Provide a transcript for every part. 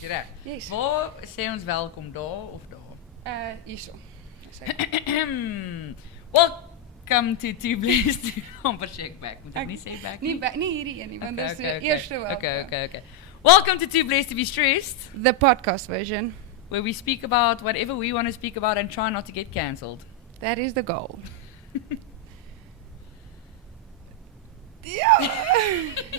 Is jy reg? Yes. Waar sê ons welkom daar of daar? Hierso. Welcome to Two Blessed to amper shake back. Moet ek nie sê back nie? Nie hierdie een nie, want dis die eerste welkom. Okay. Welcome to Too Blessed to be Stressed, The podcast version. where we speak about whatever we want to speak about and try not to get cancelled. That is the goal. Yeah.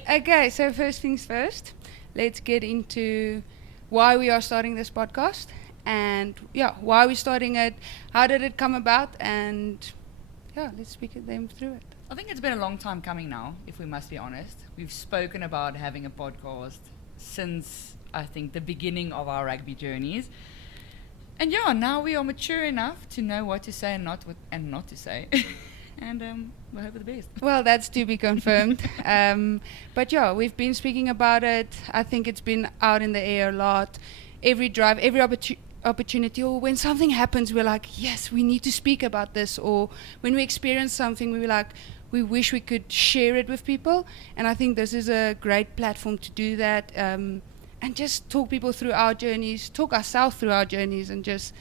Okay, so first things first. Let's get into why we are starting this podcast and why we're starting it, how did it come about, and let's speak them through it. I think it's been a long time coming now, if we must be honest. We've spoken about having a podcast since, I think, the beginning of our rugby journeys. And now we are mature enough to know what to say and not to say. And we hope for the best. Well, that's to be confirmed. But we've been speaking about it. I think it's been out in the air a lot. Every drive, every opportunity, or when something happens, we're like, yes, we need to speak about this. Or when we experience something, we're like, we wish we could share it with people. And I think this is a great platform to do that. And just talk people through our journeys, talk ourselves through our journeys, and just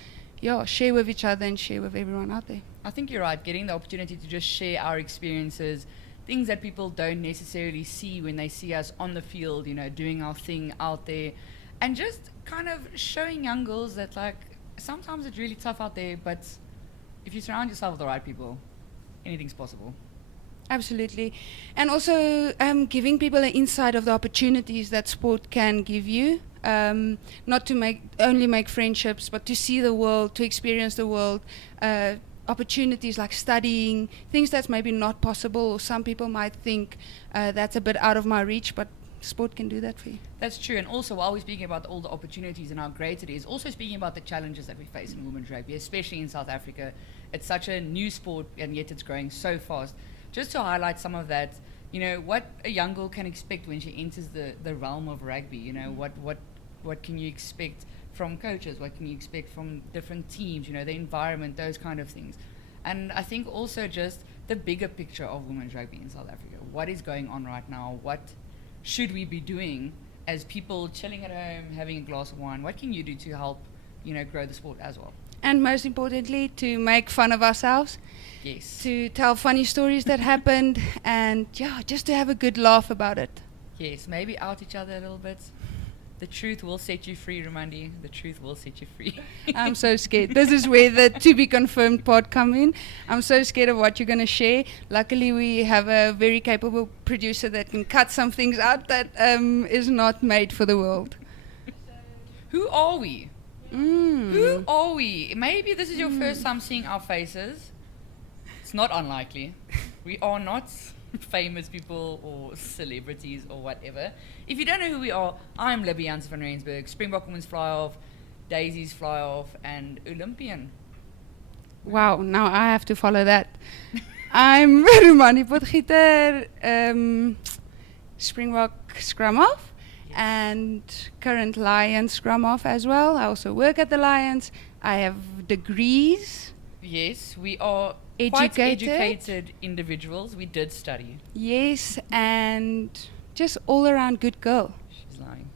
share with each other and share with everyone out there. I think you're right, getting the opportunity to just share our experiences, things that people don't necessarily see when they see us on the field, doing our thing out there, and just kind of showing young girls that, like, sometimes it's really tough out there, but if you surround yourself with the right people, anything's possible. Absolutely. And also giving people an insight of the opportunities that sport can give you. Not to only make friendships, but to see the world, to experience the world. Opportunities like studying, things that's maybe not possible, or some people might think that's a bit out of my reach, but sport can do that for you. That's true. And also, while we're speaking about all the opportunities and how great it is, also speaking about the challenges that we face in women's rugby, especially in South Africa. It's such a new sport, and yet it's growing so fast. Just to highlight some of that, what a young girl can expect when she enters the realm of rugby. What can you expect from coaches? What can you expect from different teams? The environment, those kind of things. And I think also just the bigger picture of women's rugby in South Africa. What is going on right now? What should we be doing as people chilling at home, having a glass of wine? What can you do to help, grow the sport as well? And most importantly, to make fun of ourselves. Yes. To tell funny stories that happened, and just to have a good laugh about it. Yes, maybe out each other a little bit. The truth will set you free, Rumandi. The truth will set you free. I'm so scared. This is where the to be confirmed part come in. I'm so scared of what you're going to share. Luckily, we have a very capable producer that can cut some things out that is not made for the world. Who are we? Who are we? Maybe this is your first time seeing our faces. It's not unlikely. We are not famous people or celebrities or whatever. If you don't know who we are, I'm Libby Jansen van Rensburg, Springbok Women's Fly-Off, Daisy's Fly-Off, and Olympian. Wow, now I have to follow that. I'm Rumandi Potgieter, Springbok Scrum-Off, and current Lions Scrum-Off as well. I also work at the Lions. I have degrees. Yes, we are quite educated individuals. We did study. Yes, and just all around good girl. She's lying.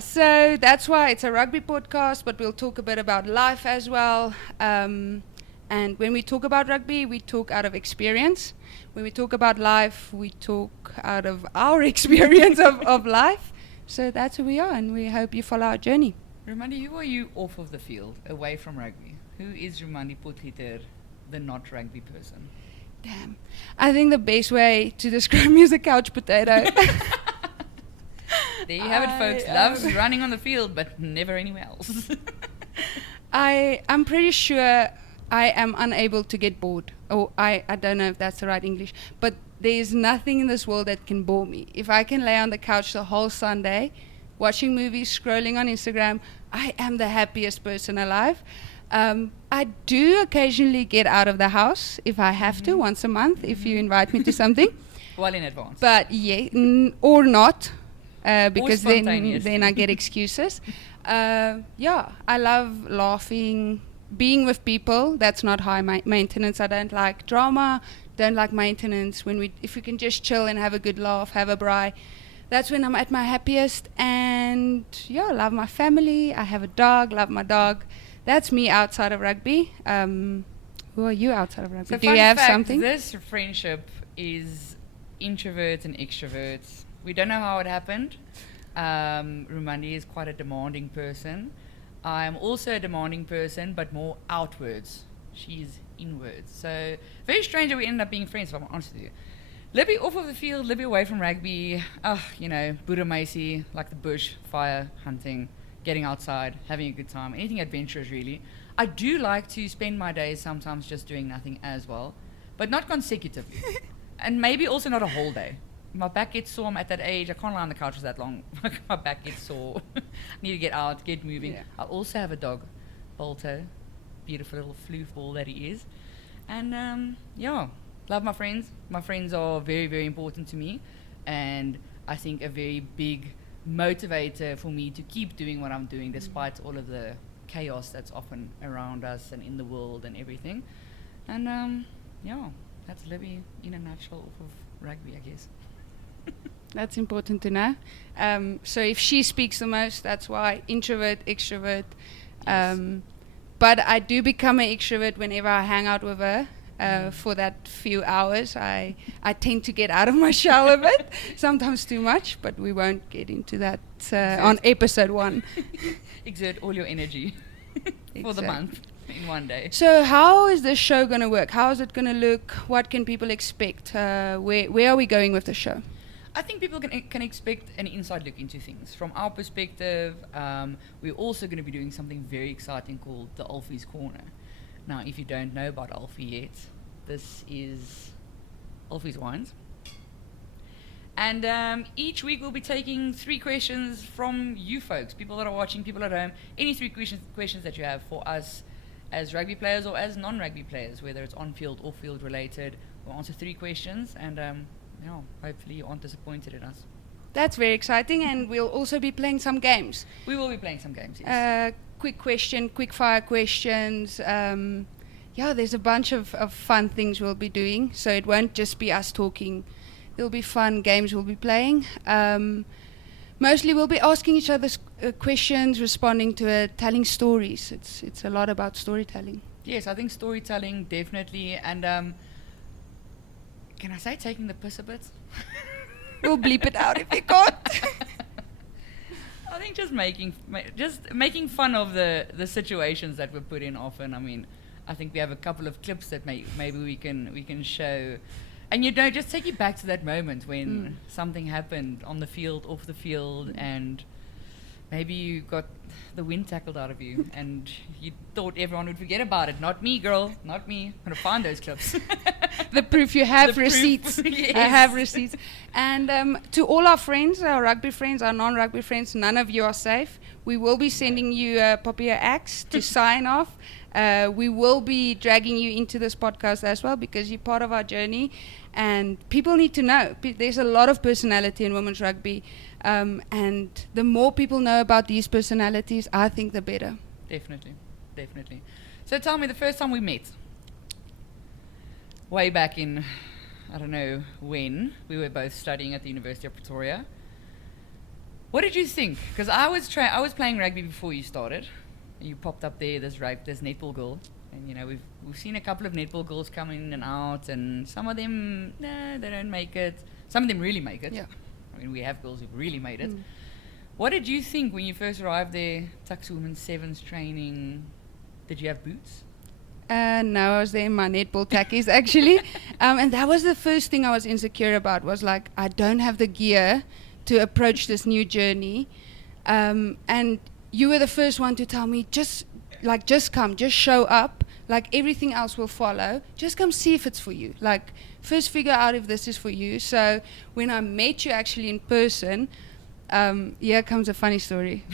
So that's why it's a rugby podcast, but we'll talk a bit about life as well. And when we talk about rugby, we talk out of experience. When we talk about life, we talk out of our experience of life. So that's who we are, and we hope you follow our journey. Rumandi, who are you off of the field, away from rugby? Who is Rumandi Potgieter, the not rugby person? Damn. I think the best way to describe me is a couch potato. There you have it, folks. Loves running on the field, but never anywhere else. I'm pretty sure I am unable to get bored. I don't know if that's the right English, but there's nothing in this world that can bore me. If I can lay on the couch the whole Sunday, watching movies, scrolling on Instagram, I am the happiest person alive. I do occasionally get out of the house if I have to, once a month, if you invite me to something. Well in advance. But or not, because then I get excuses. I love laughing, being with people. That's not high maintenance. I don't like drama, don't like maintenance. If we can just chill and have a good laugh, have a braai. That's when I'm at my happiest. And yeah, love my family. I have a dog, love my dog. That's me outside of rugby. Who are you outside of rugby? So Do you have fact, something? This friendship is introverts and extroverts. We don't know how it happened. Rumandi is quite a demanding person. I'm also a demanding person, but more outwards. She's inwards. So very strange that we ended up being friends, if I'm honest with you. Libby off of the field, Libby away from rugby. Buddha Macy, like the bush, fire, hunting, getting outside, having a good time, anything adventurous really. I do like to spend my days sometimes just doing nothing as well, but not consecutively. And maybe also not a whole day. My back gets sore. I'm at that age. I can't lie on the couch for that long. My back gets sore. I need to get out, get moving. Yeah. I also have a dog, Bolto, beautiful little floof ball that he is. And love my friends. My friends are very, very important to me, and I think a very big motivator for me to keep doing what I'm doing despite all of the chaos that's often around us and in the world and everything. And that's Libby in a nutshell off of rugby, I guess. That's important to know. So if she speaks the most, that's why. Introvert, extrovert. Yes. But I do become an extrovert whenever I hang out with her. For that few hours, I tend to get out of my shell a bit, sometimes too much, but we won't get into that on episode 1. Exert all your energy for the month in one day. So how is this show going to work? How is it going to look? What can people expect? Where are we going with the show? I think people can expect an inside look into things. From our perspective, we're also going to be doing something very exciting called the Alfie's Corner. Now, if you don't know about Alfie yet, this is Alfie's Wines. And each week we'll be taking 3 questions from you folks, people that are watching, people at home. Any 3 questions that you have for us as rugby players or as non-rugby players, whether it's on-field or field related. We'll answer 3 questions, and hopefully you aren't disappointed in us. That's very exciting, and we'll also be playing some games. We will be playing some games, yes. Quick fire questions. There's a bunch of fun things we'll be doing, so it won't just be us talking. There'll be fun games we'll be playing. Mostly we'll be asking each other questions, responding to it, telling stories. It's a lot about storytelling. Yes, I think storytelling, definitely. And can I say taking the piss a bit? We'll bleep it out if you can't. I think just making fun of the situations that we're put in often. I mean, I think we have a couple of clips that maybe we can show, and just take you back to that moment when something happened on the field, off the field, and maybe you got the wind tackled out of you, and you thought everyone would forget about it. Not me, girl. Not me. I'm gonna find those clips. The proof you have The receipts. proof, yes. I have receipts. And to all our friends, our rugby friends, our non-rugby friends, none of you are safe. We will be sending you a Poppy Axe to sign off. We will be dragging you into this podcast as well because you're part of our journey. And people need to know. There's a lot of personality in women's rugby. And the more people know about these personalities, I think the better. Definitely. So tell me, the first time we met, way back in, I don't know when, we were both studying at the University of Pretoria. What did you think? Because I was playing rugby before you started. You popped up there, this netball girl. And we've seen a couple of netball girls come in and out, and some of them, they don't make it. Some of them really make it. Yeah. I mean, we have girls who've really made it. What did you think when you first arrived there? Tuks Women's Sevens training. Did you have boots? No, I was there in my netball tackies actually. And that was the first thing I was insecure about, was like, I don't have the gear to approach this new journey. And you were the first one to tell me, just come, just show up. Like, everything else will follow. Just come see if it's for you. Like, first figure out if this is for you. So when I met you actually in person, here comes a funny story.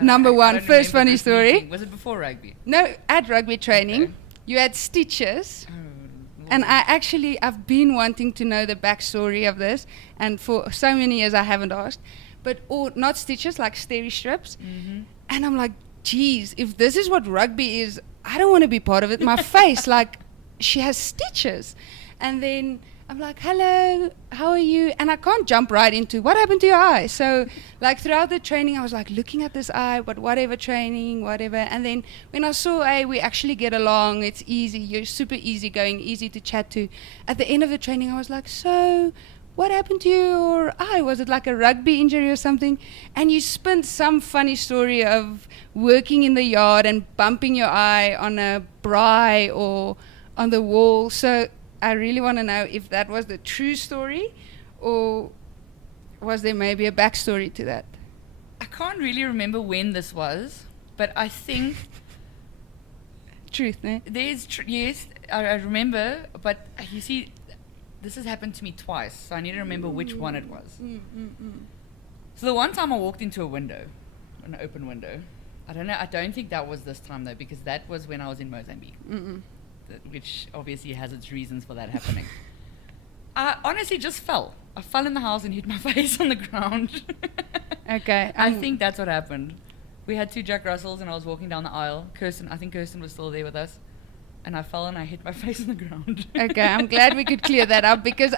Number one, first funny story. Meeting. Was it before rugby? No, at rugby training. Okay. You had stitches. Oh, And I've been wanting to know the backstory of this. And for so many years I haven't asked. But not stitches, like steri strips. Mm-hmm. And I'm like, geez, if this is what rugby is, I don't want to be part of it. My face, like, she has stitches. And then I'm like, hello, how are you? And I can't jump right into what happened to your eye. So like throughout the training, I was like looking at this eye, but whatever training, whatever. And then when I saw, hey, we actually get along, it's easy, you're super easy going, easy to chat to. At the end of the training, I was like, so what happened to your eye? Was it like a rugby injury or something? And you spun some funny story of working in the yard and bumping your eye on a braai or on the wall. So I really want to know if that was the true story or was there maybe a backstory to that? I can't really remember when this was, but I think Truth, ne? there's yes, I remember, but you see, this has happened to me twice, so I need to remember which one it was. So the one time I walked into a window, an open window. I don't know. I don't think that was this time though, because that was when I was in Mozambique. Which obviously has its reasons for that happening. I honestly just fell. I fell in the house and hit my face on the ground. Okay. I think that's what happened. We had 2 Jack Russells and I was walking down the aisle. I think Kirsten was still there with us. And I fell and I hit my face on the ground. Okay, I'm glad we could clear that up because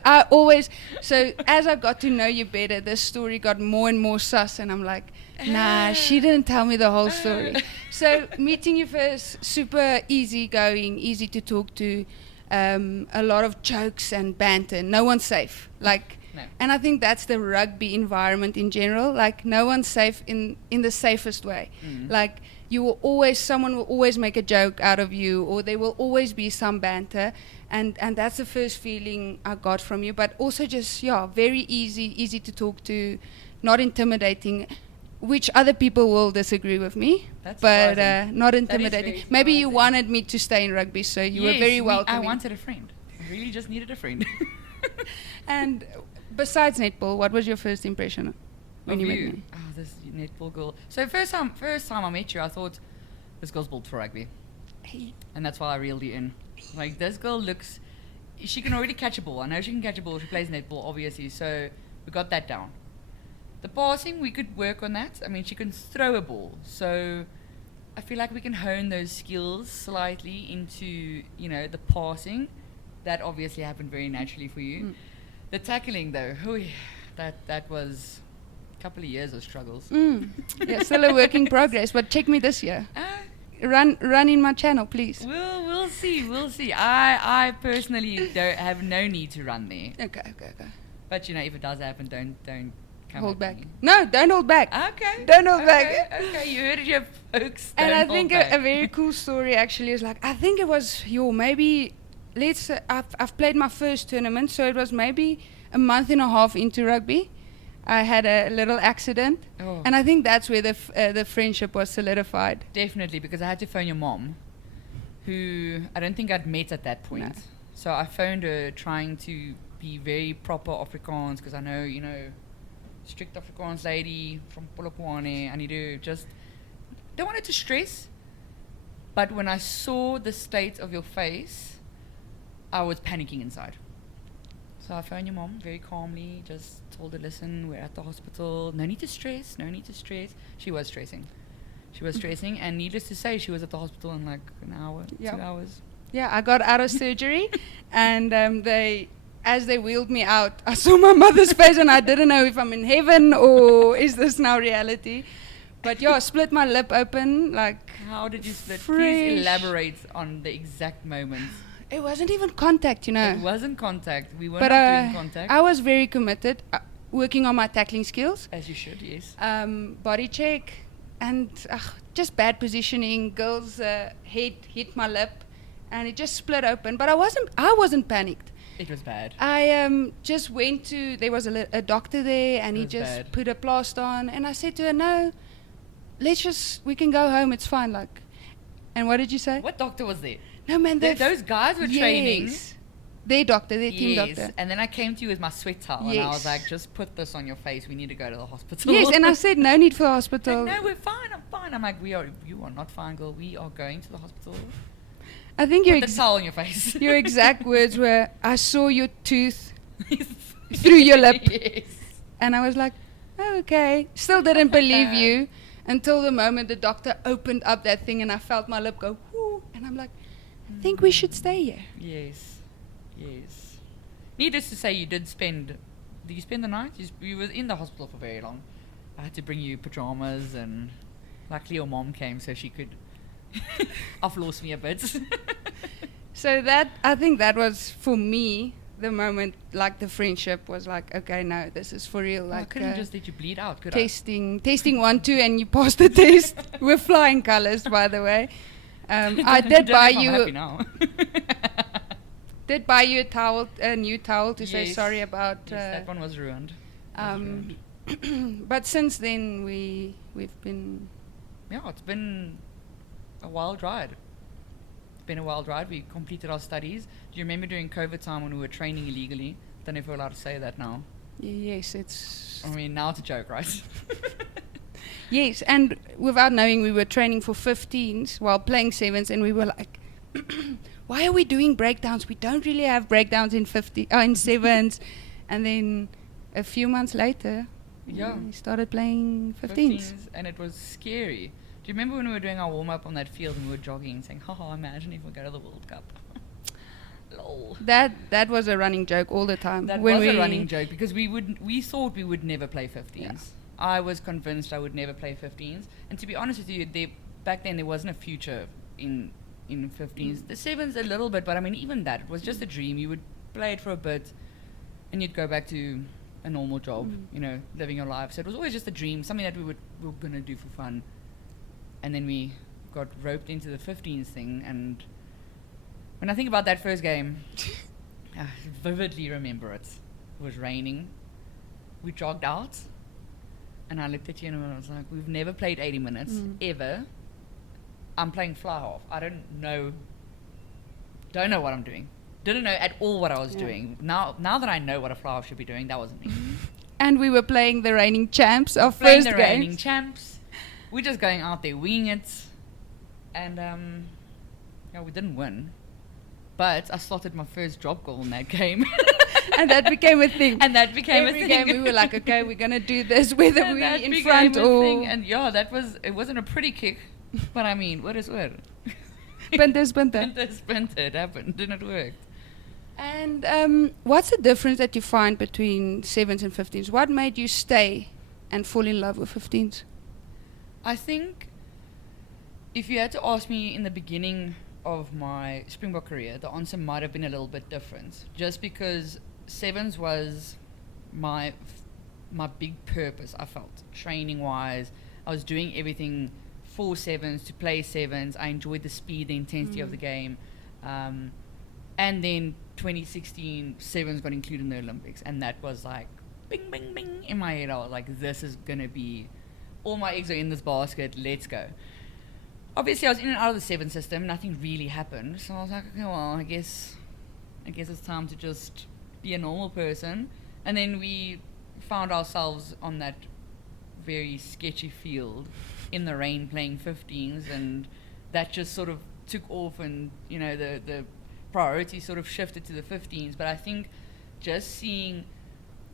so as I got to know you better, this story got more and more sus and I'm like, nah, she didn't tell me the whole story. So meeting you first, super easy going, easy to talk to, a lot of jokes and banter. No one's safe. Like, No. and I think that's the rugby environment in general. Like, no one's safe in the safest way. Like, someone will always make a joke out of you, or there will always be some banter, and that's the first feeling I got from you. But also just very easy to talk to, not intimidating, which other people will disagree with me. That's but surprising. not That is intimidating. very Maybe you surprising. wanted me to stay in rugby, so you were very welcoming. I wanted a friend. I really just needed a friend. And besides netball, what was your first impression when you met me? Oh, this netball girl. So first time I met you, I thought this girl's built for rugby, and that's why I reeled you in. Like, this girl she can already catch a ball. I know she can catch a ball. She plays netball, obviously. So we got that down. The passing, we could work on that. I mean, she can throw a ball, so I feel like we can hone those skills slightly into the passing. That obviously happened very naturally for you. The tackling, though, that was a couple of years of struggles. Yeah, still a work in progress, but check me this year. Run in my channel, please. We'll see. I personally have no need to run there. Okay. But if it does happen, don't come Hold at back. me. No, don't hold back. Okay. Don't hold back. Okay, you heard it here, folks. And Don't I hold think back. a very cool story actually is like, I think it was I've played my first tournament, so it was maybe a month and a half into rugby. I had a little accident, and I think that's where the friendship was solidified. Definitely, because I had to phone your mom, who I don't think I'd met at that point. No. So I phoned her trying to be very proper Afrikaans, because I know, strict Afrikaans lady from Polokwane. I need to don't want her to stress. But when I saw the state of your face, I was panicking inside. So I phoned your mom very calmly, just told her, listen, we're at the hospital. No need to stress. She was stressing. And needless to say, she was at the hospital in like an hour, 2 hours. Yeah, I got out of surgery, and as they wheeled me out, I saw my mother's face, and I didn't know if I'm in heaven or is this now reality. But split my lip open, like. How did you split? Fresh. Please elaborate on the exact moments. It wasn't even contact, It wasn't contact. We were But not doing contact. I was very committed, working on my tackling skills. As you should, yes. Body check, and just bad positioning. Girl's head hit my lip, and it just split open. But I wasn't panicked. It was bad. I just went to. There was a doctor there, and It he was just bad. put a plaster on. And I said to her, "No, we can go home. It's fine." Like, and what did you say? What doctor was there? No, man, Those guys were training. Their doctor, their team Yes, doctor. and then I came to you with my sweat towel, and I was Yes. like, just put this on your face. We need to go to the hospital. Yes, and I said, no need for hospital. Like, no, we're fine. I'm fine. I'm like, you are not fine, girl. We are going to the hospital. I think Put the towel on your face. your exact words were, I saw your tooth through your lip. Yes. And I was like, oh, okay. Still didn't believe you until the moment the doctor opened up that thing and I felt my lip go, whoo. And I'm like, I think we should stay here. Yes. Needless to say, did you spend the night? You were in the hospital for very long. I had to bring you pajamas, and luckily your mom came so she could offload me a bit. So that, I think that was for me the moment, like the friendship was like, okay, no, this is for real. I Like couldn't just let you bleed out, could testing 1, 2, and you passed the test with flying colors, by the way. I did buy I'm happy you now. did buy you a new towel to say Yes. sorry about. Yes, that one was ruined. But since then we've been. Yeah, it's been a wild ride. We completed our studies. Do you remember during COVID time when we were training illegally? Don't know if we're allowed to say that now. Yes, it's. I mean, now it's a joke, right? Yes, and without knowing, we were training for 15s while playing 7s, and we were like, why are we doing breakdowns? We don't really have breakdowns in 7s. And then a few months later, Yeah. we started playing 15s. And it was scary. Do you remember when we were doing our warm-up on that field and we were jogging saying, haha, imagine if we go to the World Cup. Lol. That was a running joke all the time. That when was we a running joke because we thought we would never play 15s. Yeah. I was convinced I would never play 15s. And to be honest with you, back then there wasn't a future in 15s. The 7s a little bit, but I mean even that, it was just a dream. You would play it for a bit and you'd go back to a normal job, living your life. So it was always just a dream, something that we were going to do for fun. And then we got roped into the 15s thing, and when I think about that first game, I vividly remember it. It was raining. We jogged out, and I looked at you and I was like, we've never played 80 minutes, ever. I'm playing fly half. I don't know what I'm doing. Didn't know at all what I was doing. Now that I know what a fly half should be doing, that wasn't me. And we were playing the reigning champs, our Playing first the game. reigning champs. We're just going out there winging it, and we didn't win, but I slotted my first drop goal in that game. And that became a thing. Every a thing. Game we were like, okay, we're gonna do this, whether And we're that in became front a or. thing. And it wasn't a pretty kick, but I mean, what is what? Sprinter. Sprinter, it happened, didn't work. And what's the difference that you find between 7s and 15s? What made you stay and fall in love with 15s? I think if you had to ask me in the beginning of my Springbok career, the answer might have been a little bit different. Just because 7s was my big purpose, I felt. Training-wise, I was doing everything for 7s, to play 7s. I enjoyed the speed, the intensity of the game. And then 2016, 7s got included in the Olympics. And that was like, bing, bing, bing, in my head. I was like, this is going to be... all my eggs are in this basket, let's go. Obviously, I was in and out of the 7 system, nothing really happened. So I was like, okay, well, I guess it's time to just be a normal person. And then we found ourselves on that very sketchy field in the rain playing 15s, and that just sort of took off, and, the priority sort of shifted to the 15s. But I think just seeing...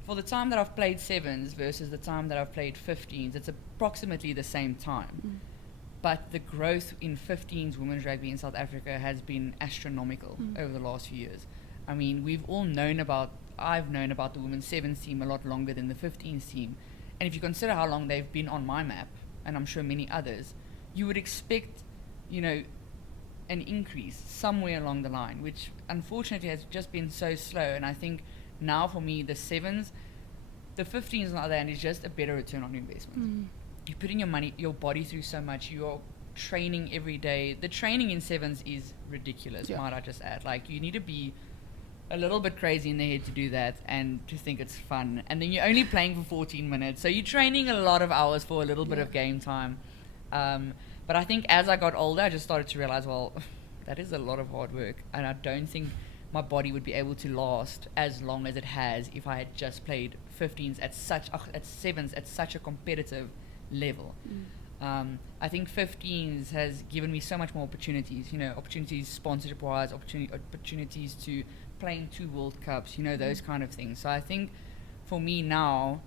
for the time that I've played 7s versus the time that I've played 15s, it's approximately the same time. But the growth in 15s women's rugby in South Africa has been astronomical over the last few years. I mean, I've known about the women's 7s team a lot longer than the 15s team. And if you consider how long they've been on my map, and I'm sure many others, you would expect, an increase somewhere along the line, which unfortunately has just been so slow. And I think now for me, the 7s, the 15s on the other hand is just a better return on investment. You're putting your body through so much. You're training every day. The training in 7s is ridiculous, might I just add. Like, you need to be a little bit crazy in the head to do that and to think it's fun. And then you're only playing for 14 minutes. So you're training a lot of hours for a little bit of game time. But I think as I got older, I just started to realize, well, that is a lot of hard work. And I don't think my body would be able to last as long as it has if I had just played 15s at 7s at such a competitive level. I think 15s has given me so much more opportunities, opportunities sponsorship-wise, opportunities to play in 2 World Cups, those kind of things. So I think for me now,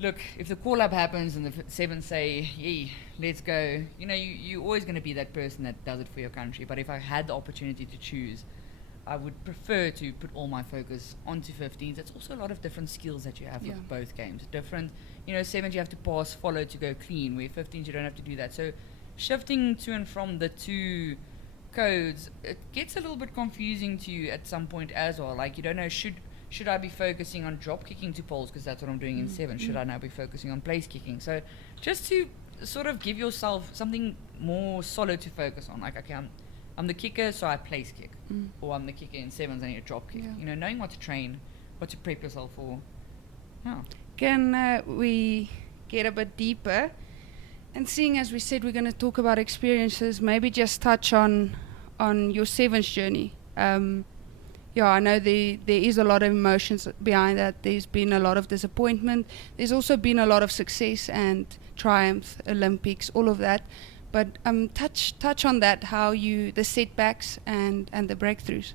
look, if the call-up happens and the 7s say, hey, let's go, you're always going to be that person that does it for your country. But if I had the opportunity to choose, I would prefer to put all my focus onto 15s. It's also a lot of different skills that you have with both games. Different, sevens you have to pass, follow to go clean, where 15s you don't have to do that. So shifting to and from the two codes, it gets a little bit confusing to you at some point as well. Like, you don't know, should I be focusing on drop kicking to poles because that's what I'm doing in 7? Should I now be focusing on place kicking? So just to sort of give yourself something more solid to focus on. Like, okay, I'm the kicker, so I place kick. Or I'm the kicker in 7s, I need a drop kick. Knowing what to train, what to prep yourself for. Yeah. Can we get a bit deeper? And seeing as we said we're going to talk about experiences, maybe just touch on your 7s journey. I know there is a lot of emotions behind that. There's been a lot of disappointment. There's also been a lot of success and triumph, Olympics, all of that. But touch on that, the setbacks and the breakthroughs.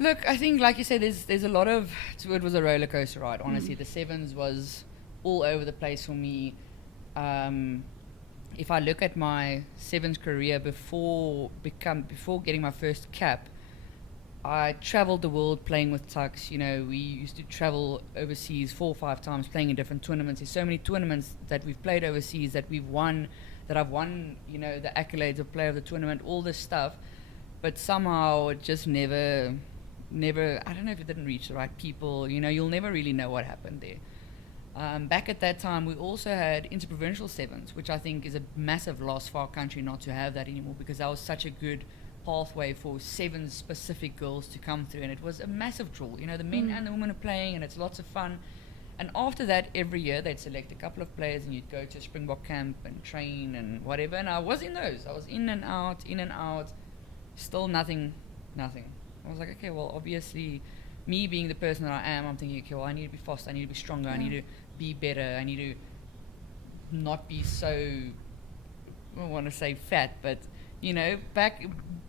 Look, I think, like you said, there's a lot of, it was a roller coaster ride, honestly. The 7s was all over the place for me. If I look at my 7s career before getting my first cap, I traveled the world playing with tucks. We used to travel overseas 4 or 5 times playing in different tournaments. There's so many tournaments that we've played overseas that we've won, that I've won, the accolades of player of the tournament, all this stuff. But somehow it just never, I don't know if it didn't reach the right people. You'll never really know what happened there. Back at that time, we also had interprovincial 7s, which I think is a massive loss for our country not to have that anymore, because that was such a good pathway for 7 specific girls to come through, and it was a massive draw. The men and the women are playing, and it's lots of fun. And after that, every year they'd select a couple of players, and you'd go to a Springbok camp and train and whatever. And I was in those. I was in and out. Still nothing. I was like, okay, well, obviously, me being the person that I am, I'm thinking, okay, well, I need to be faster, I need to be stronger, I need to be better, I need to not be so, I don't want to say fat, but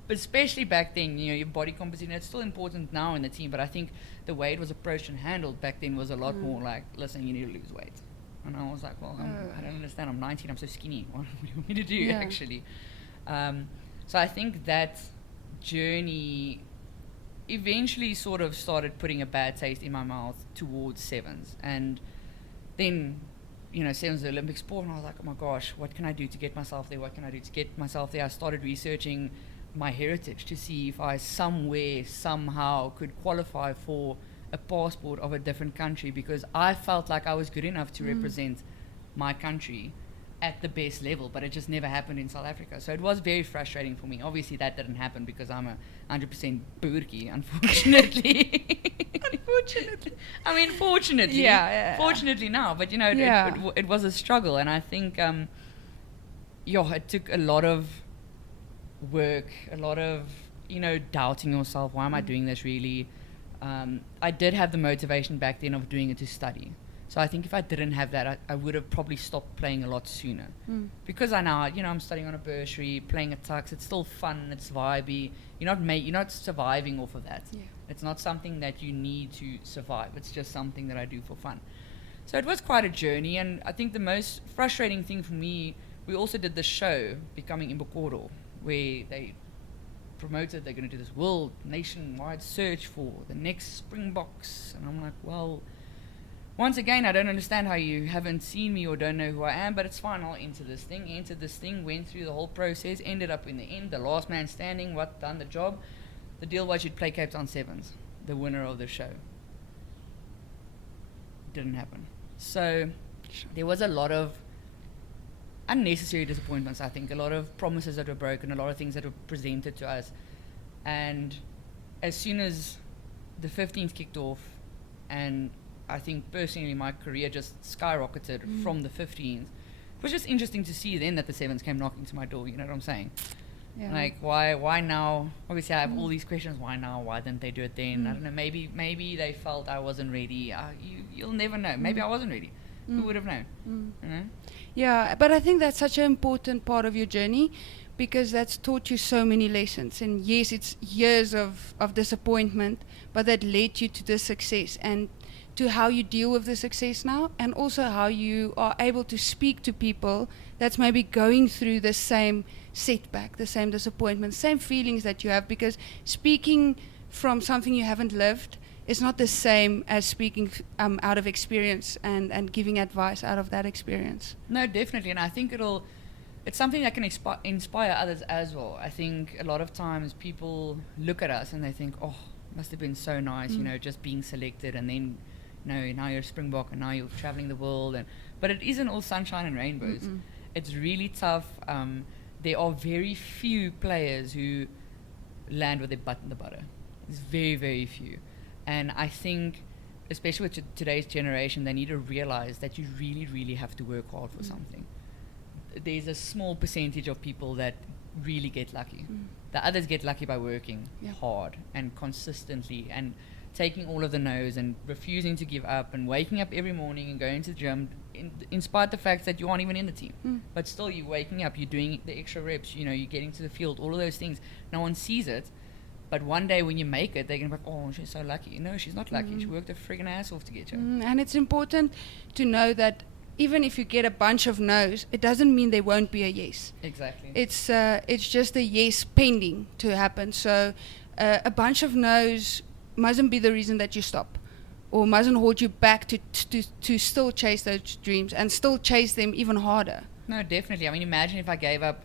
especially back then, your body composition, it's still important now in the team, but I think the way it was approached and handled back then was a lot more like, listen, you need to lose weight. And I was like, well, I don't understand, I'm 19, I'm so skinny, what do you want me to do, actually? So I think that journey eventually sort of started putting a bad taste in my mouth towards 7s. And then 7s the Olympic sport, and I was like, oh my gosh, what can I do to get myself there? I started researching my heritage to see if I somehow could qualify for a passport of a different country, because I felt like I was good enough to represent my country at the best level, but it just never happened in South Africa. So it was very frustrating for me. Obviously that didn't happen because I'm a 100% Boertjie, unfortunately. I mean, fortunately. Fortunately now, but it was a struggle, and I think it took a lot of work, a lot of doubting yourself. Why am I doing this really? I did have the motivation back then of doing it to study. So I think if I didn't have that, I would have probably stopped playing a lot sooner. Because I now, I'm studying on a bursary, playing at tucks. It's still fun. It's vibey. You're not surviving off of that. Yeah. It's not something that you need to survive. It's just something that I do for fun. So it was quite a journey. And I think the most frustrating thing for me, we also did the show, Becoming Imbokoro, where they promoted they're going to do this world nationwide search for the next Springboks. And I'm like, well, once again, I don't understand how you haven't seen me or don't know who I am, but it's fine. I'll enter this thing, went through the whole process, ended up in the end, the last man standing, done the job. The deal was you'd play Cape Town 7s, the winner of the show. Didn't happen. So there was a lot of unnecessary disappointments, I think, a lot of promises that were broken, a lot of things that were presented to us. And as soon as the 15th kicked off, and I think personally my career just skyrocketed from the 15th. It was just interesting to see then that the 7s came knocking to my door, you know what I'm saying? Yeah. Like, why now? Obviously I have all these questions, why now? Why didn't they do it then? I don't know, maybe they felt I wasn't ready. You'll never know. Maybe I wasn't ready. Who would have known? You know? Yeah, but I think that's such an important part of your journey, because that's taught you so many lessons. And yes, it's years of disappointment, but that led you to this success. And to how you deal with the success now, and also how you are able to speak to people that's maybe going through the same setback, the same disappointment, same feelings that you have, because speaking from something you haven't lived is not the same as speaking out of experience and giving advice out of that experience. No, definitely. And I think it's something that can inspire others as well. I think a lot of times people look at us and they think, oh, must have been so nice, just being selected, and then, now you're a Springbok and now you're traveling the world. But it isn't all sunshine and rainbows. Mm-mm. It's really tough. There are very few players who land with their butt in the butter. There's very, very few. And I think, especially with today's generation, they need to realize that you really, really have to work hard for something. There's a small percentage of people that really get lucky. The others get lucky by working hard and consistently and taking all of the no's and refusing to give up and waking up every morning and going to the gym in spite of the fact that you aren't even in the team. But still, you're waking up, you're doing the extra reps, you're getting to the field, all of those things. No one sees it. But one day when you make it, they're going to be like, oh, she's so lucky. No, she's not lucky. She worked her friggin' ass off to get you. And it's important to know that even if you get a bunch of no's, it doesn't mean there won't be a yes. Exactly. It's just a yes pending to happen. So a bunch of no's mustn't be the reason that you stop, or mustn't hold you back to still chase those dreams and still chase them even harder. No, definitely. I mean, imagine if I gave up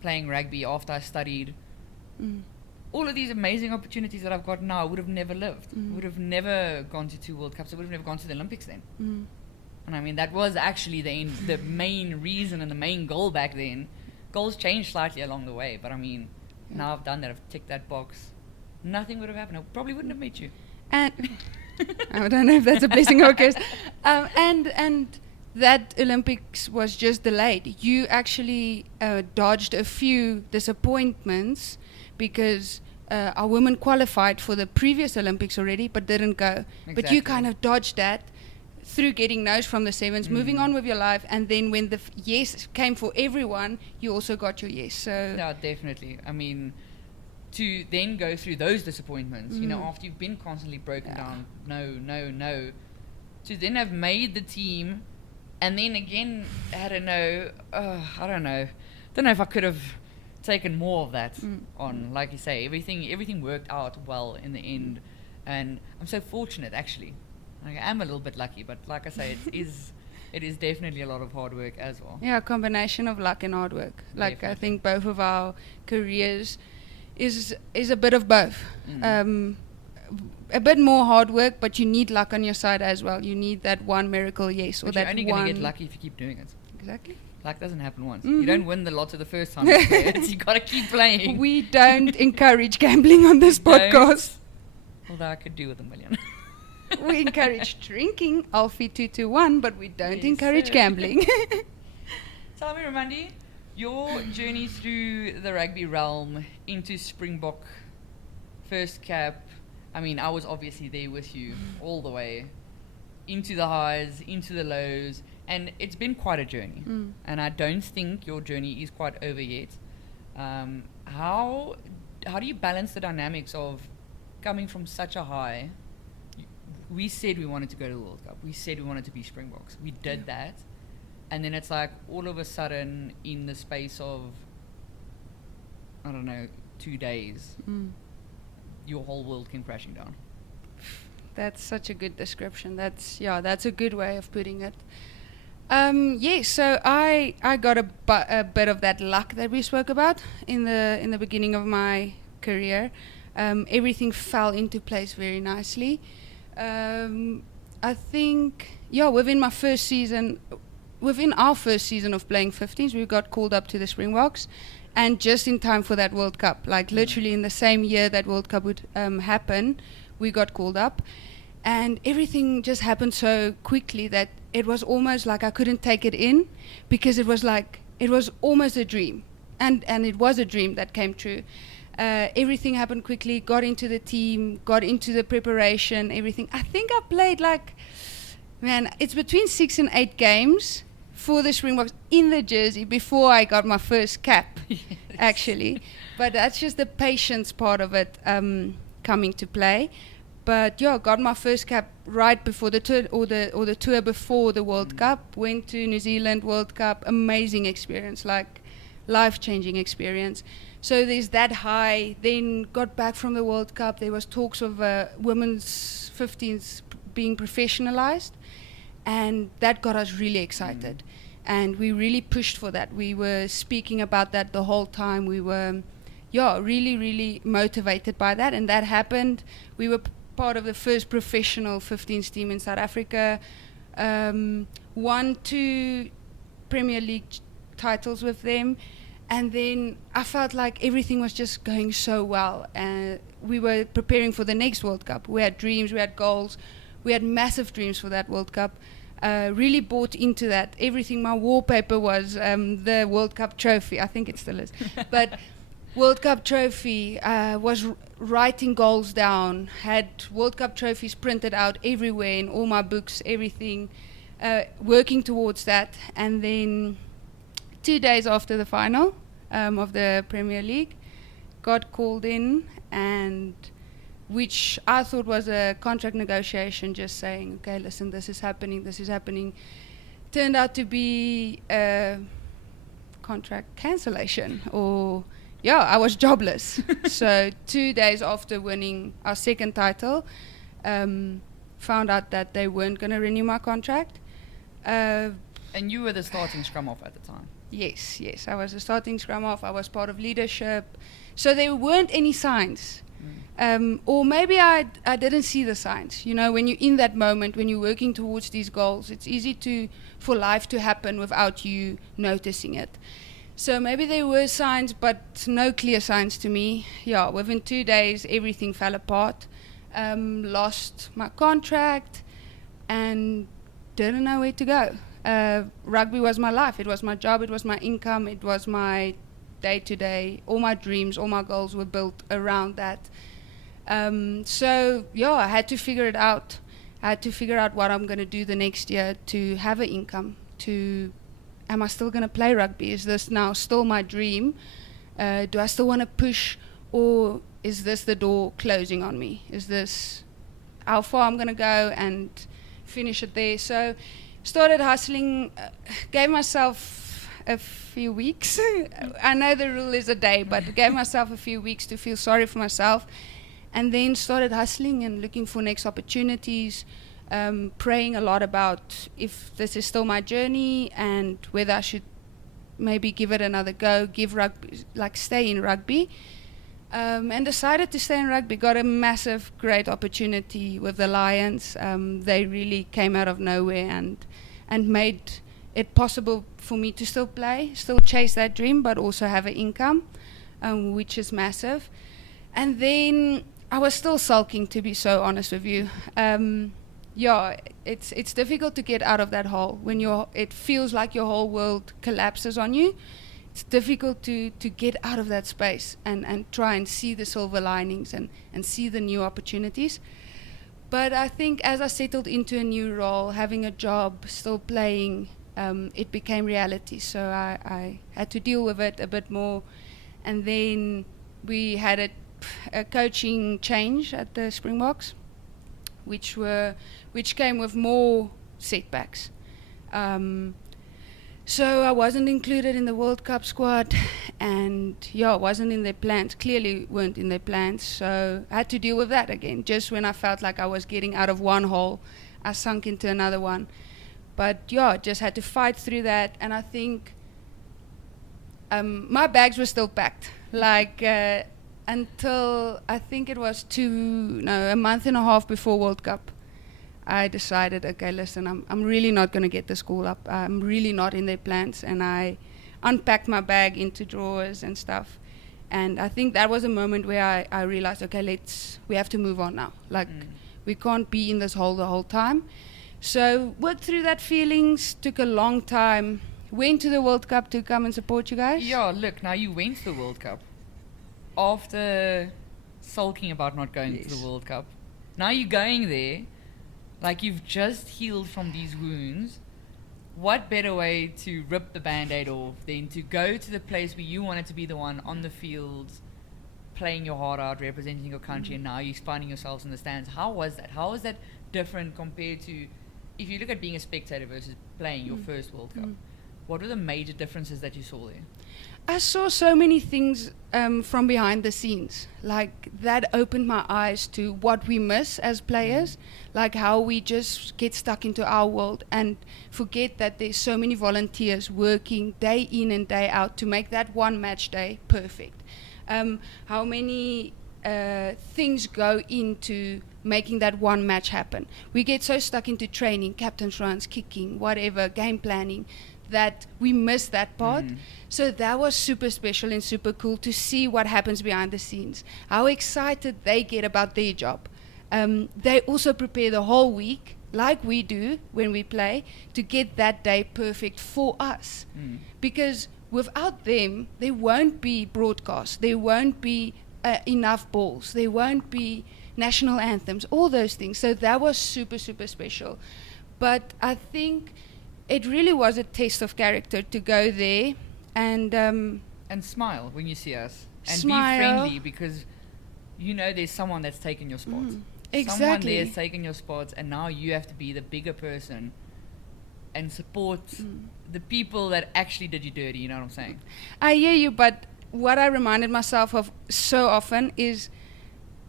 playing rugby after I studied. All of these amazing opportunities that I've got now, I would have never lived. Would have never gone to 2 World Cups. I would have never gone to the Olympics then. And I mean, that was actually the main reason and the main goal back then. Goals changed slightly along the way, but I mean, now I've done that, I've ticked that box. Nothing would have happened. I probably wouldn't have met you. And I don't know if that's a blessing or a curse. And that Olympics was just delayed. You actually dodged a few disappointments because our women qualified for the previous Olympics already, but didn't go. Exactly. But you kind of dodged that through getting no's from the sevens, moving on with your life, and then when the yes came for everyone, you also got your yes. So yeah, definitely. I mean, to then go through those disappointments, after you've been constantly broken down, no, to then have made the team, and then again had a no. I don't know if I could have taken more of that on. Like you say, everything worked out well in the end, and I'm so fortunate actually. Like, I am a little bit lucky, but like I say, it is definitely a lot of hard work as well. Yeah, a combination of luck and hard work. Like definitely. I think both of our careers is a bit of both. A bit more hard work, but you need luck on your side as well. You need that one miracle yes, but or you're that only one. going to get lucky if you keep doing it. Exactly. Luck doesn't happen once. You don't win the lotto the first time you play it. You got to keep playing. We don't encourage gambling on this podcast. Although I could do with $1 million. We encourage drinking, Alfie 221, but we don't encourage gambling. Tell me, Ramandi, your journey through the rugby realm into Springbok, first cap. I mean, I was obviously there with you all the way, into the highs, into the lows, and it's been quite a journey. And I don't think your journey is quite over yet. How do you balance the dynamics of coming from such a high? We said we wanted to go to the World Cup. We said we wanted to be Springboks. We did that. And then it's like all of a sudden in the space of, I don't know, 2 days, your whole world came crashing down. That's such a good description. That's a good way of putting it. Yes, so I got a bit of that luck that we spoke about in the beginning of my career. Everything fell into place very nicely. I think, within our first season of playing 15s, we got called up to the Springboks, and just in time for that World Cup, like literally in the same year that World Cup would happen, we got called up, and everything just happened so quickly that it was almost like I couldn't take it in, because it was almost a dream, and it was a dream that came true. Everything happened quickly, got into the team, got into the preparation, everything. I think I played it's between 6 and 8 games for the Springboks in the jersey before I got my first cap, actually. But that's just the patience part of it coming to play. But yeah, got my first cap right before the tour, or the tour before the World Cup. Went to New Zealand World Cup, amazing experience, like life-changing experience. So there's that high. Then got back from the World Cup. There was talks of women's 15s being professionalized, and that got us really excited. And we really pushed for that. We were speaking about that the whole time. We were, really, really motivated by that, and that happened. We were part of the first professional 15s team in South Africa. Won 2 Premier League titles with them, and then I felt like everything was just going so well. We were preparing for the next World Cup. We had dreams, we had goals, we had massive dreams for that World Cup. Really bought into that. Everything, my wallpaper was the World Cup trophy. I think it still is. But World Cup trophy, was writing goals down, had World Cup trophies printed out everywhere in all my books, everything, working towards that. And then 2 days after the final of the Premier League, got called in, and which I thought was a contract negotiation, just saying, okay, listen, this is happening. Turned out to be a contract cancellation, or I was jobless. So 2 days after winning our second title, found out that they weren't going to renew my contract. And you were the starting scrum off at the time. Yes, I was the starting scrum off. I was part of leadership. So there weren't any signs. Or maybe I didn't see the signs. You know, when you're in that moment, when you're working towards these goals, it's easy for life to happen without you noticing it. So maybe there were signs, but no clear signs to me. Within 2 days, everything fell apart. Lost my contract and didn't know where to go. Rugby was my life. It was my job. It was my income. It was my day-to-day. All my dreams, all my goals were built around that. I had to figure it out. I had to figure out what I'm going to do the next year to have an income. Am I still going to play rugby? Is this now still my dream? Do I still want to push, or is this the door closing on me? Is this how far I'm going to go and finish it there? So started hustling, gave myself a few weeks. I know the rule is a day, but gave myself a few weeks to feel sorry for myself, and then started hustling and looking for next opportunities, praying a lot about if this is still my journey and whether I should maybe give it another go, stay in rugby, and decided to stay in rugby. Got a massive, great opportunity with the Lions. They really came out of nowhere and made it possible for me to still play, still chase that dream, but also have an income, which is massive. And then I was still sulking, to be so honest with you. It's difficult to get out of that hole when it feels like your whole world collapses on you. It's difficult to get out of that space and try and see the silver linings and see the new opportunities. But I think as I settled into a new role, having a job, still playing, it became reality. So I had to deal with it a bit more. And then we had a coaching change at the Springboks, which came with more setbacks. So I wasn't included in the World Cup squad, and wasn't in their plans, clearly weren't in their plans. So I had to deal with that again. Just when I felt like I was getting out of one hole, I sunk into another one. But just had to fight through that. And I think my bags were still packed. Until I think it was a month and a half before World Cup, I decided, okay, listen, I'm really not going to get the school up. I'm really not in their plans. And I unpacked my bag into drawers and stuff. And I think that was a moment where I realized, okay, we have to move on now. We can't be in this hole the whole time. So worked through that feelings, took a long time, went to the World Cup to come and support you guys. Look, now you went to the World Cup after sulking about not going to the World Cup. Now you're going there, you've just healed from these wounds. What better way to rip the Band-Aid off than to go to the place where you wanted to be the one on the field, playing your heart out, representing your country, and now you're finding yourselves in the stands. How was that? How was that different compared to if you look at being a spectator versus playing your first World Cup? What were the major differences that you saw there? I saw so many things from behind the scenes. Like, that opened my eyes to what we miss as players, like how we just get stuck into our world and forget that there's so many volunteers working day in and day out to make that one match day perfect. How many things go into making that one match happen. We get so stuck into training, captain's runs, kicking, whatever, game planning, that we miss that part. So that was super special and super cool to see what happens behind the scenes, how excited they get about their job. They also prepare the whole week, like we do when we play, to get that day perfect for us. Because without them, there won't be broadcast, there won't be enough balls, there won't be national anthems, all those things. So that was super, super special. But I think it really was a test of character to go there and smile when you see us and smile. be friendly, because you know there's someone that's taken your spot. Exactly. Someone there has taken your spot, and now you have to be the bigger person and support the people that actually did you dirty. You know what I'm saying? I hear you, but what I reminded myself of so often is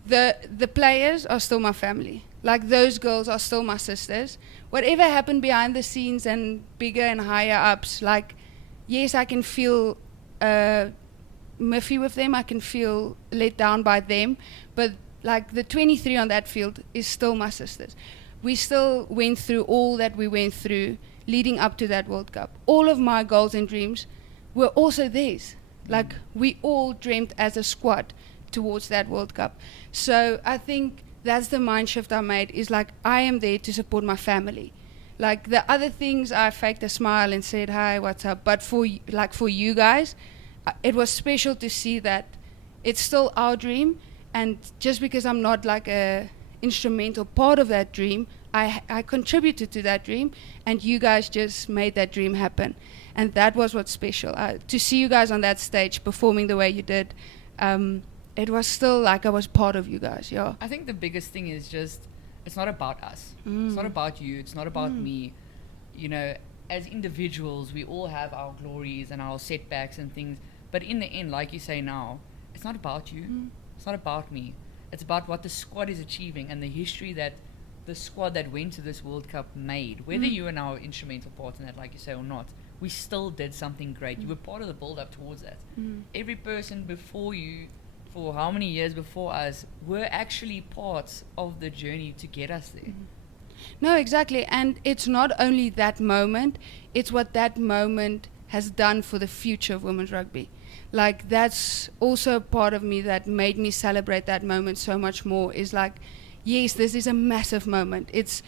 the players are still my family. Like, those girls are still my sisters. Whatever happened behind the scenes and bigger and higher ups, like, yes, I can feel miffy with them, I can feel let down by them, but like the 23 on that field is still my sisters. We still went through all that we went through leading up to that World Cup. All of my goals and dreams were also theirs. Like, we all dreamt as a squad towards that World Cup. So I think that's the mind shift I made, is like, I am there to support my family. Like, the other things, I faked a smile and said, hi, what's up? But for you guys, it was special to see that it's still our dream. And just because I'm not like a instrumental part of that dream, I contributed to that dream, and you guys just made that dream happen. And that was what's special. To see you guys on that stage performing the way you did, it was still like I was part of you guys. Yeah. I think the biggest thing is just, it's not about us. It's not about you. It's not about me. You know, as individuals, we all have our glories and our setbacks and things. But in the end, like you say now, it's not about you. It's not about me. It's about what the squad is achieving and the history that the squad that went to this World Cup made. Whether you were now instrumental part in that, like you say, or not, we still did something great. You were part of the build-up towards that. Every person before you, for how many years before us, were actually parts of the journey to get us there. No, exactly. And it's not only that moment, it's what that moment has done for the future of women's rugby. Like, that's also a part of me that made me celebrate that moment so much more, is like, yes, this is a massive moment. It's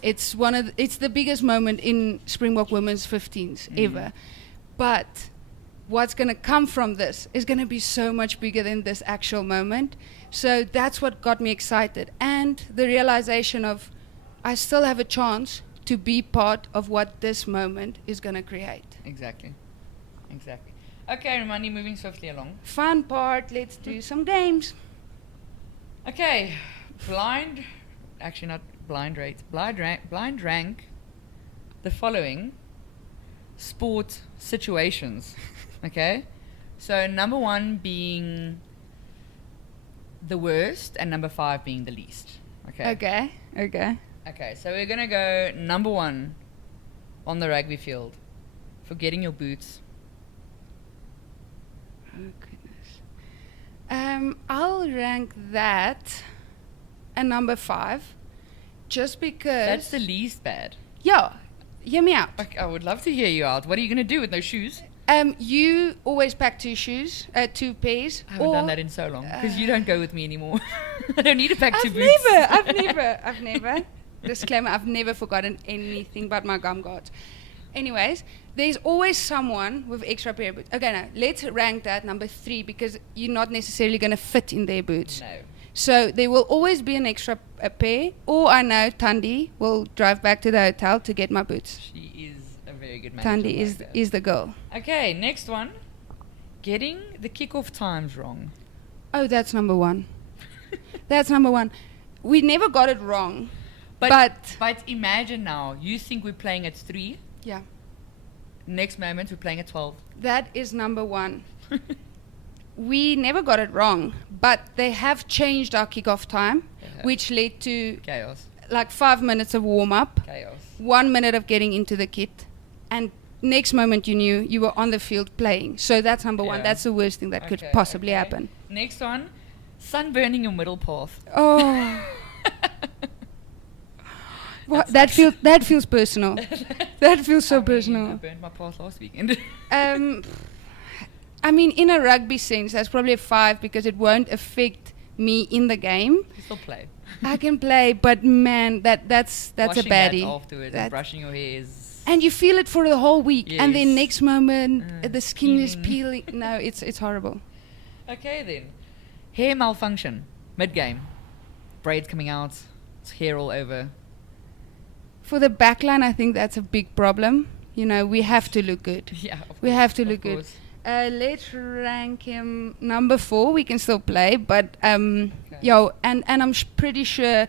the biggest moment in Springbok women's 15s ever. But what's going to come from this is going to be so much bigger than this actual moment. So that's what got me excited. And the realization of, I still have a chance to be part of what this moment is going to create. Exactly. Okay, Romani, moving swiftly along. Fun part, let's do some games. Okay, blind rank the following sport situations. Okay, so number 1 being the worst and number 5 being the least. Okay, so we're gonna go number 1 on the rugby field, forgetting your boots. Oh goodness. I'll rank that a number 5, just because. That's the least bad. Yeah, hear me out. Okay, I would love to hear you out. What are you gonna do with those shoes? You always pack 2 shoes, 2 pairs. I haven't done that in so long, because you don't go with me anymore. I don't need to pack 2 boots. I've never. Disclaimer: I've never forgotten anything but my gum guards. Anyways, there's always someone with extra pair of boots. Okay, now let's rank that number 3, because you're not necessarily going to fit in their boots. No. So there will always be an extra pair, or I know Tandi will drive back to the hotel to get my boots. She is a very good manager. Tandi is the girl. Okay, next one. Getting the kickoff times wrong. Oh, that's number one. That's number one. We never got it wrong. But imagine now, you think we're playing at 3. yeah, Next moment, we're playing at 12. that is number one. We never got it wrong, but they have changed our kickoff time, which led to Chaos. like 5 minutes of warm-up, Chaos. 1 minute of getting into the kit, and next moment you knew you were on the field playing. So that's number one. Yeah. That's the worst thing that could possibly happen. Next one, sunburning your middle path. Oh. What, that feels personal. That feels so personal. I burned my path last weekend. I mean, in a rugby sense, that's probably a 5 because it won't affect me in the game. You still play. I can play, but man, that's Washing a baddie. that afterwards and brushing your hair is... And you feel it for the whole week, and then Yes. next moment the skin is peeling. peeling. No, it's horrible. Okay then. Hair malfunction. Mid-game. Braids coming out. It's hair all over. For the backline, I think that's a big problem. You know, we have to look good. Yeah, We have to look good. course. Let's rank him number 4. We can still play, but and I'm pretty sure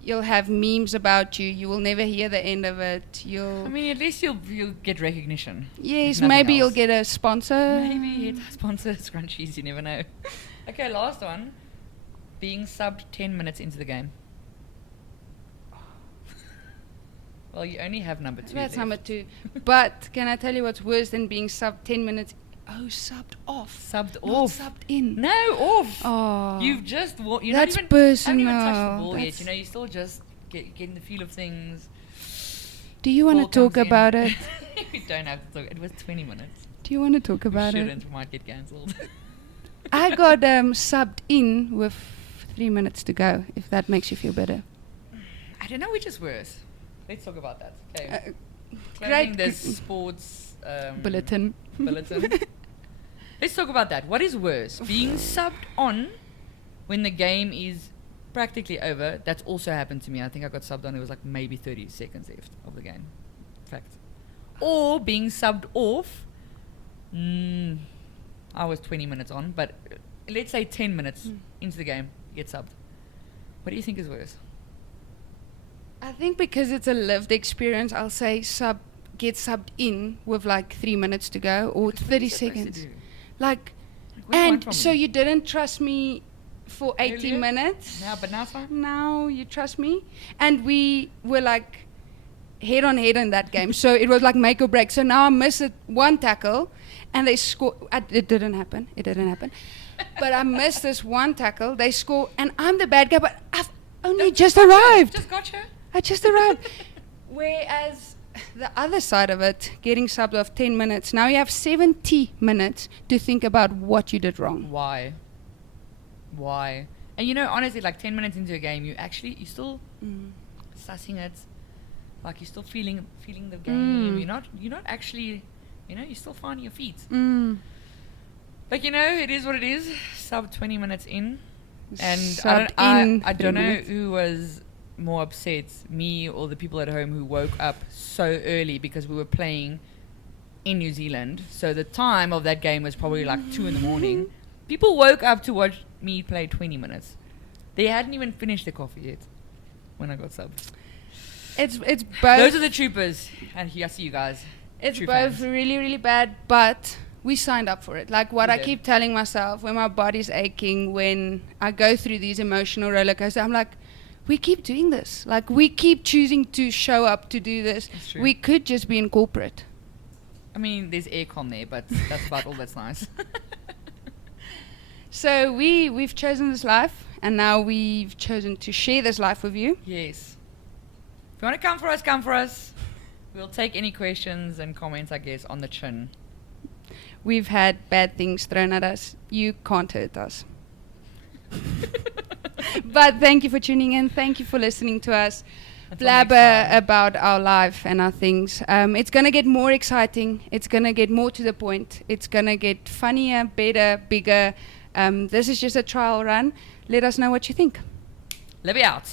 you'll have memes about you. You will never hear the end of it. I mean, at least you'll get recognition. Yes, nothing maybe you'll else. get a sponsor. Maybe it's sponsor scrunchies, you never know. Okay, last one. Being subbed 10 minutes into the game. Well, you only have number 2 That's left. number 2. But can I tell you what's worse than being subbed 10 minutes? Oh, subbed off. Subbed Not off. subbed in. No, off. Oh. You've just you're That's not even, personal. haven't even touched the ball yet. That's- You know, you're still just getting the feel of things. Do you want Ball to talk comes in. about it? We don't have to talk. It was 20 minutes. Do you want to talk We about it? shouldn't. We might get cancelled. I got subbed in with 3 minutes to go, if that makes you feel better. I don't know which is worse. Let's talk about that. Okay. great Closing this sports bulletin. bulletin. Let's talk about that. What is worse? Being subbed on when the game is practically over. That's also happened to me. I think I got subbed on. It was like maybe 30 seconds left of the game. Fact. Or being subbed off. I was 20 minutes on, but let's say 10 minutes into the game, you get subbed. What do you think is worse? I think because it's a lived experience, I'll say get subbed in with like 3 minutes to go or 30 seconds. Like, What do you want and from so me? you didn't trust me for 80 Earlier? minutes. But now it's fine. Now you trust me. And we were like head on head in that game. So it was like make or break. So now I missed one tackle and they score. It didn't happen. But I missed this one tackle. They score and I'm the bad guy, but I've only just arrived. Just got you. I just arrived. Whereas the other side of it, getting subbed off 10 minutes, now you have 70 minutes to think about what you did wrong. Why? And you know, honestly, like 10 minutes into a game, you're still sussing it. Like you're still feeling the game. You're not actually, you're still finding your feet. Like, it is what it is. Sub 20 minutes in. And Subbed I in don't 3 know minutes. who was more upset, me or the people at home who woke up so early because we were playing in New Zealand. So the time of that game was probably like 2 in the morning. People woke up to watch me play 20 minutes. They hadn't even finished their coffee yet when I got subbed. It's both. Those are the troopers. And I see you guys. It's True both fans. really, really bad, but we signed up for it. Like what We I did. keep telling myself when my body's aching, when I go through these emotional roller coasters, I'm like, we keep doing this. Like we keep choosing to show up to do this. That's true. We could just be in corporate. I mean, there's aircon there, but that's about all that's nice. So we've chosen this life, and now we've chosen to share this life with you. Yes. If you want to come for us, come for us. We'll take any questions and comments, I guess, on the chin. We've had bad things thrown at us. You can't hurt us. But thank you for tuning in. Thank you for listening to us Until next blabber time. about our life and our things. It's going to get more exciting. It's going to get more to the point. It's going to get funnier, better, bigger. This is just a trial run. Let us know what you think. Libby out.